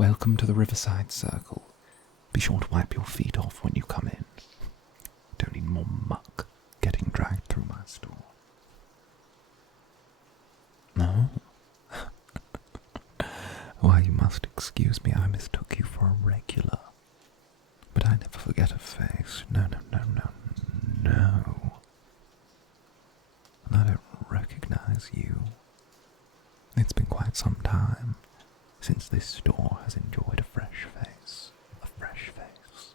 Welcome to the Riverside Circle. Be sure to wipe your feet off when you come in. Don't need more muck getting dragged through my store. No? Why, you must excuse me, I mistook you for a regular. But I never forget a face. No. And I don't recognize you. It's been quite some time since this store has enjoyed a fresh face. A fresh face.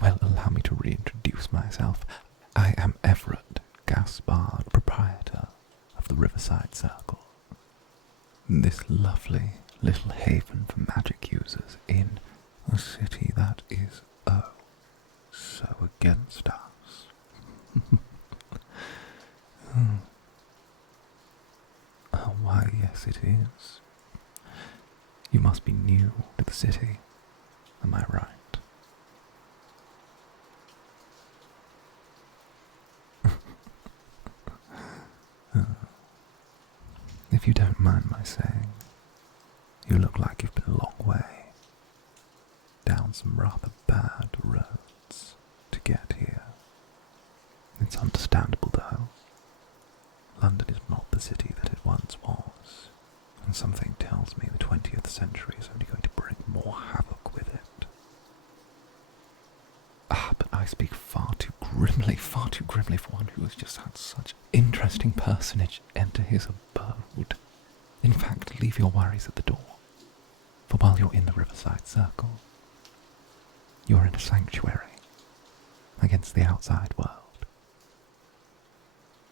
Well, allow me to reintroduce myself. I am Everett Gaspard, proprietor of the Riverside Circle. This lovely little haven for magic users in a city that is, oh, so against us. Oh, why, yes it is. You must be new to the city, am I right? If you don't mind my saying, you look like you've been a long way, down some rather bad roads to get here. It's understandable though. London is not the city that it once was, and something tells me the 20th century is only going to bring more havoc with it. But I speak far too grimly for one who has just had such interesting personage enter his abode. In fact, leave your worries at the door, for while you're in the Riverside Circle, you're in a sanctuary against the outside world.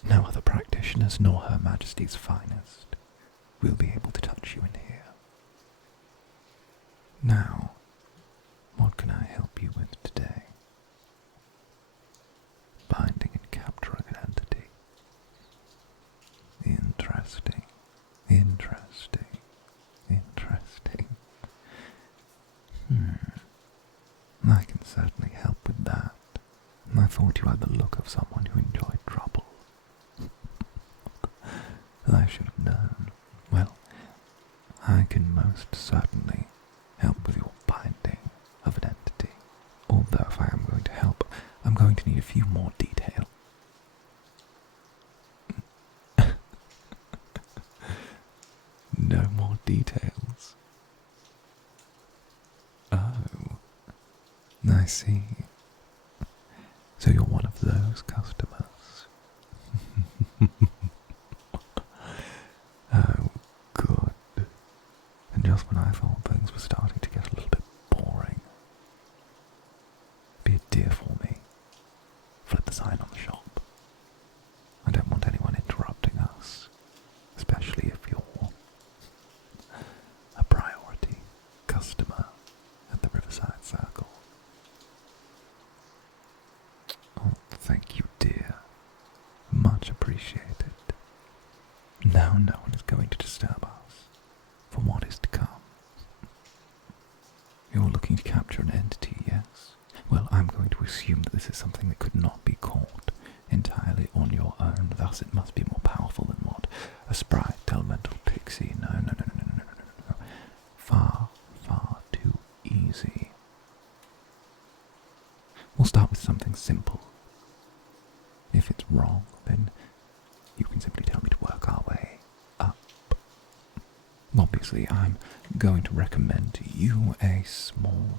No other practitioners nor Her Majesty's finest will be able to touch you in here. Now, what can I help you with today? Binding and capturing an entity. Interesting. I can certainly help with that. I thought you had the look of someone who enjoyed trouble. I should have known. Well, I can most certainly help with your binding of an entity. Although if I am going to help, I'm going to need a few more details. No more details. Oh, I see. So you're one of those customers. Oh, good. And just when I thought things were starting to get a little bit boring. Be a dear for me. Flip the sign on the shop. I don't want anyone interrupting us, especially if you're a priority customer at the Riverside Circle. Oh, thank you, dear. Much appreciated. Now no one is going to disturb us for what is to come. You're looking to capture an entity, yes? Well, I'm going to assume that this is something that could not be caught entirely on your own, thus it must be more powerful than what? A sprite, elemental pixie. No. Far too easy. We'll start with something simple. If it's wrong, then you can simply tell me to work our way up. Obviously, I'm going to recommend to you a small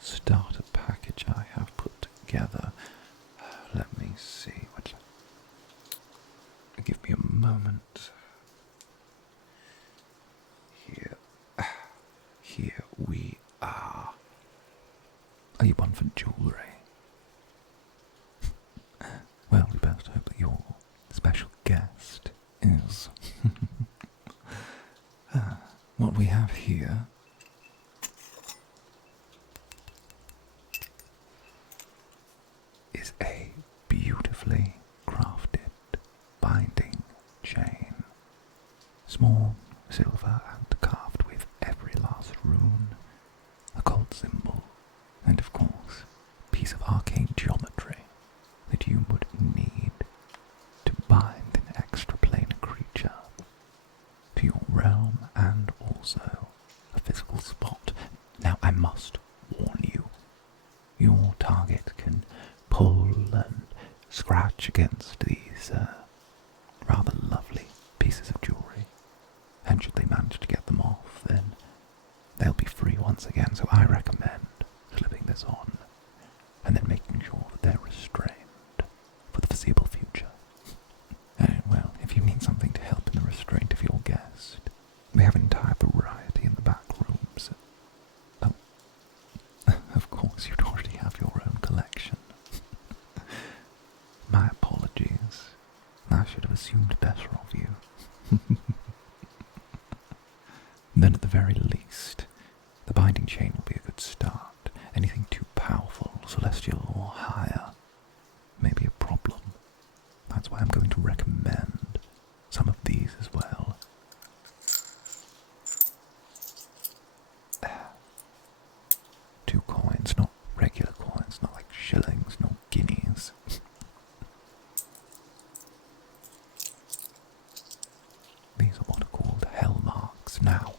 starter package I have put together. Let me see. Give me a moment. Here we are. Are you one for jewellery? Well, we best hope that your special guest is. What we have here is a beautifully crafted binding chain. Small, silver, and carved with every last rune, occult symbol, and of course, a piece of arcane geometry that you would need to bind an extra-planar creature to your realm. must warn you, your target can pull and scratch against these rather lovely pieces of jewellery, and should they manage to get them off, then they'll be free once again. So I recommend slipping this on and then making sure that they're restrained for the foreseeable future. Well, if you need something to help in the restraint of your guest, we have an entire variety in the back rooms. Oh, of course, you'd already have your own collection. My apologies. I should have assumed better of you. Then at the very least, the binding chain will be a good start. Anything too powerful, celestial or higher, may be a problem. That's why I'm going to recommend some of these as well. 2 coins, not regular coins, not like shillings, not guineas. These are what are called hell marks. Now,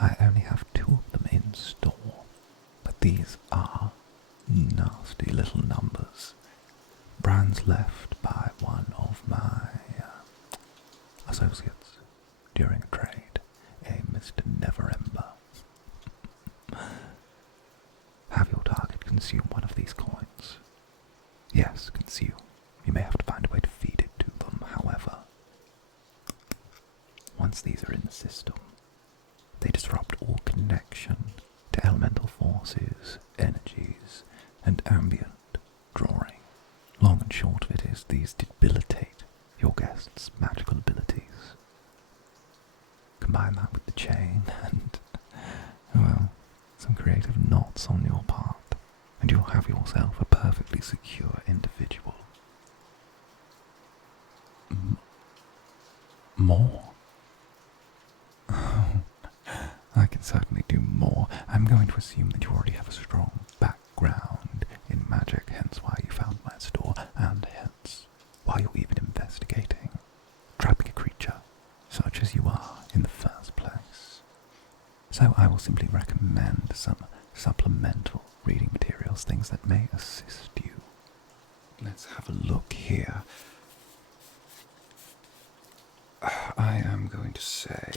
I only have 2 of them in store, but these are nasty little numbers. Brands left by one of my associates during a trade, a Mr. Never Ember. Have your target consume one of these coins. Yes, consume. You may have to find a way to feed it to them, however. Once these are in the system, they disrupt all connection to elemental forces, energies, and ambient drawing. Long and short of it is, these debilitate your guest's magical abilities. Combine that with the chain and, well, some creative knots on your part, and you'll have yourself a perfectly secure individual. More? I can certainly do more. I'm going to assume that you already have a strong background in magic, hence why you found my store, and hence why you're even investigating trapping a creature such as you are in the first place. So I will simply recommend some supplemental reading materials, things that may assist you. Let's have a look here. I am going to say...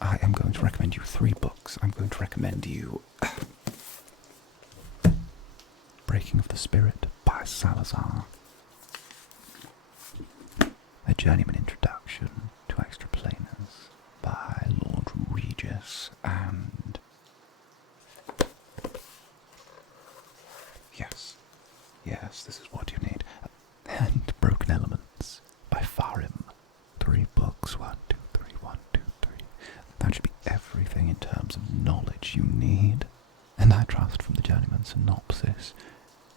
I am going to recommend you 3 books. I'm going to recommend you Breaking of the Spirit by Salazar, A Journeyman Introduction to Extraplaners by Lord Regis, and yes, this is what you need, and Broken Elements by Farim. 3 books, 1, 2, 3, 1, 2, 3. That should be everything in terms of knowledge you need, and I trust from the Journeyman synopsis,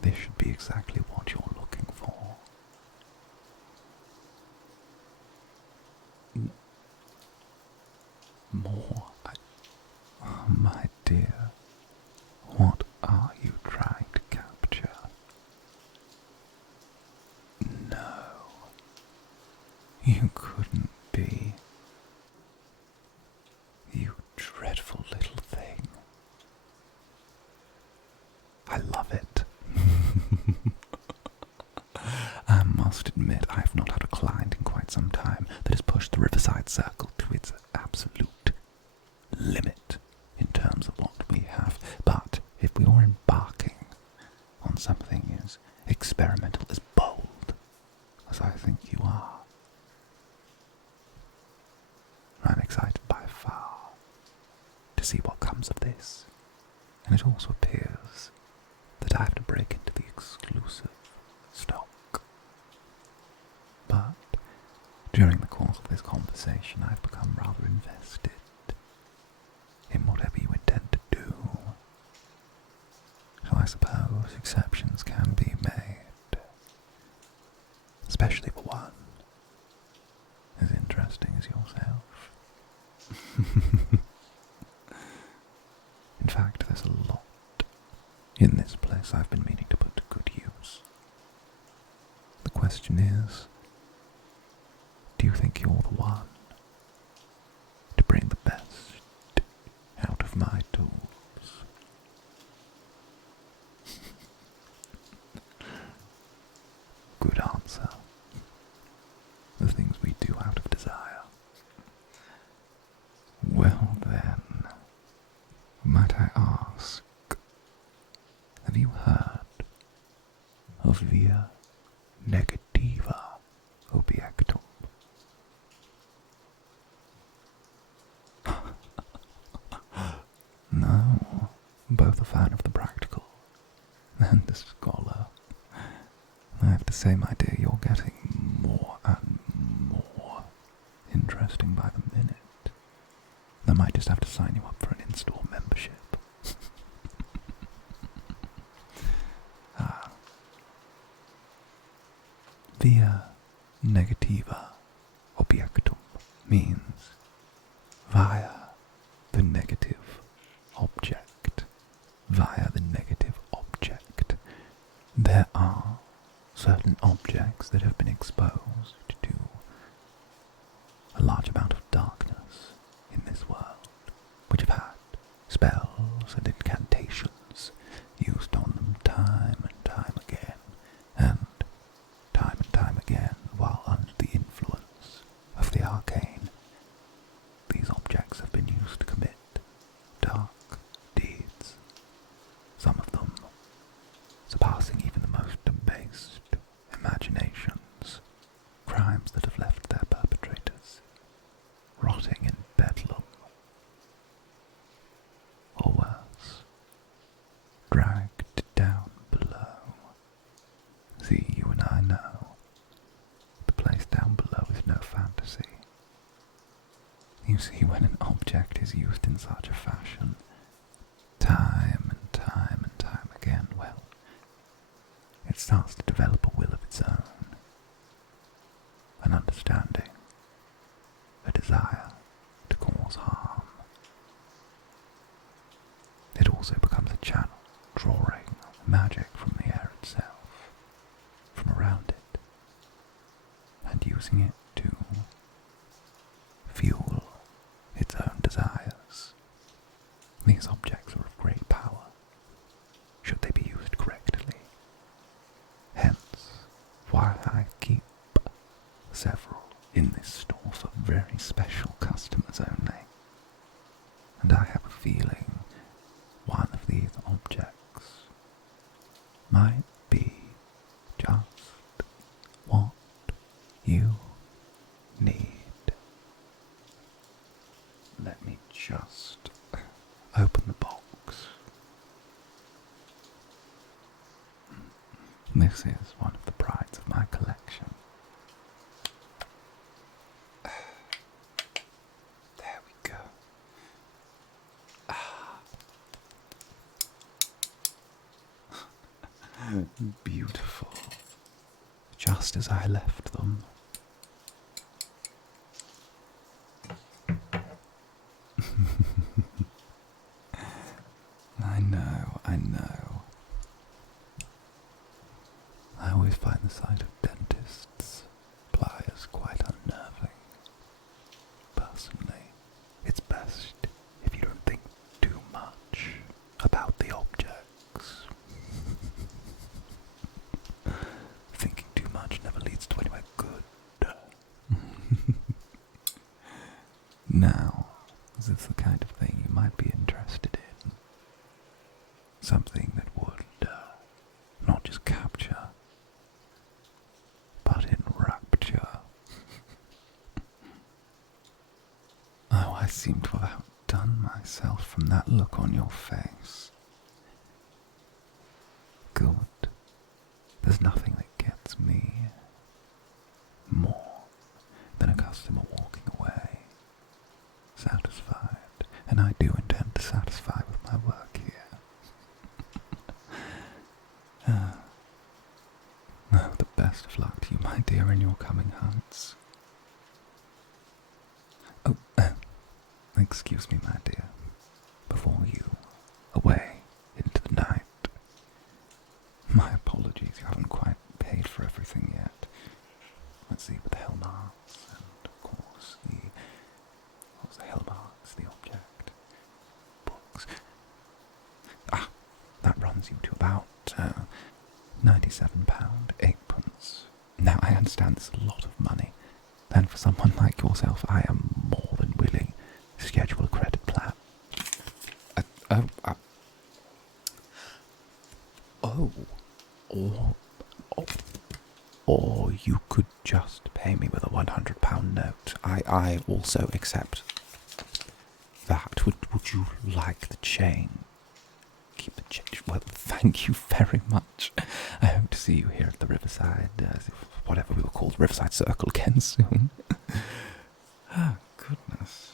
this should be exactly what you're looking for. More? Oh, my dear, what are you trying to capture? No, you couldn't be. You dreadful little thing. I love it. I must admit, I have not had a client in quite some time that has pushed the Riverside Circle to its absolute limit in terms of what we have. But if we are embarking on something as experimental, as bold as I think you are, I'm excited by far to see what comes of this. And it also appears that I have to break into the exclusive stock. But during the course of this conversation, I've become rather invested in whatever you intend to do. So I suppose exceptions can be made, especially for one as interesting as yourself. In fact, there's a lot in this place I've been meaning to put to good use. The question is, do you think you're the one to bring the best of via negativa obiectum. No, both a fan of the practical and a scholar. I have to say, my dear, you're getting more and more interesting by the minute. I might just have to sign you up for an in-store membership. Via negativa obiectum means via the negative object. Via the negative object. There are certain objects that have been exposed to a large amount of darkness in this world, which have had spells and incantations used on them time and time again, while under the influence of the arcane. These objects have been used to commit dark deeds, some of them surpassing even the most debased imaginations, crimes that have left their perpetrators rotting in bedlam, or worse, dragged down below. See, you and I know the place down below is no fantasy. You see, when an object is used in such a fashion, time and time and time again, well, it starts to develop a will of its own, an understanding, a desire to cause harm. It also becomes a channel drawing magic from the air itself, from around it, and using it to fuel its own desires. These objects are of great power, should they be used correctly. Hence, why I keep several in this store for very special customers only. And I have a feeling one of these objects might be just what you need. Let me just open the box. This is one of the prides of my collection. There we go. Beautiful. Just as I left them. I know. I always find the sight of dentists' pliers quite unnerving. Personally, it's best if you don't think too much about the objects. Thinking too much never leads to anywhere good. Now, is this the kind of thing you might be interested in? Something that would not just capture, but enrapture. Oh, I seem to have outdone myself from that look on your face. Good. There's nothing that gets me more than a customer walking away, satisfied, and I do intend to satisfy with my work here. Oh, the best of luck to you, my dear, in your coming hunts. Oh, excuse me, my dear, before you away into the night. My apologies, you haven't quite paid for everything yet. Let's see, with the hellmarks, and of course the hellmarks, the object, books. That runs you to about £97, 8pence. Now, I understand this is a lot of money, and for someone like yourself, I am more than willing to schedule a credit plan. Or you could just pay me with a £100 note. I also accept that. Would you like the chain? Keep the chain. Well, thank you very much. I hope to see you here at the Riverside, whatever we were called, Riverside Circle again soon. Oh, goodness.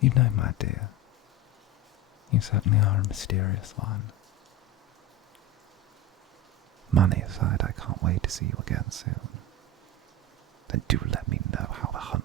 You know, my dear, you certainly are a mysterious one. Money aside, I can't wait to see you again soon. Then do let me know how the hunt